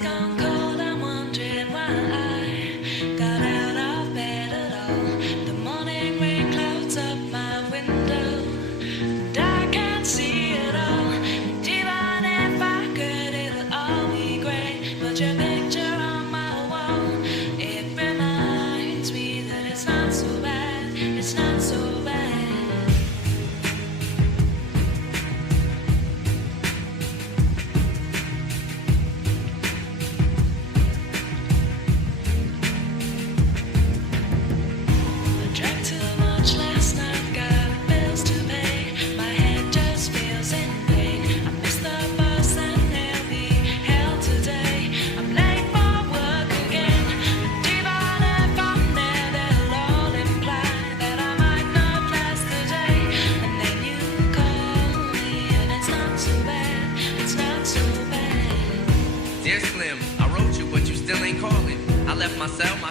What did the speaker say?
It's gone cold, I'm wondering why I got out of bed at all. The morning rain clouds up my window, and I can't see it all. And even if I could, it'll all be great. But your picture on my wall, it reminds me that it's not so bad, it's not so bad. Drank too much last night, got bills to pay. My head just feels in pain. I missed the bus and there'll be hell today. I'm late for work again. And even if I'm there, they'll all imply that I might not last the day. And then you call me and it's not so bad, it's not so bad. Dear Slim, I wrote you, but you still ain't calling. I left my cell, my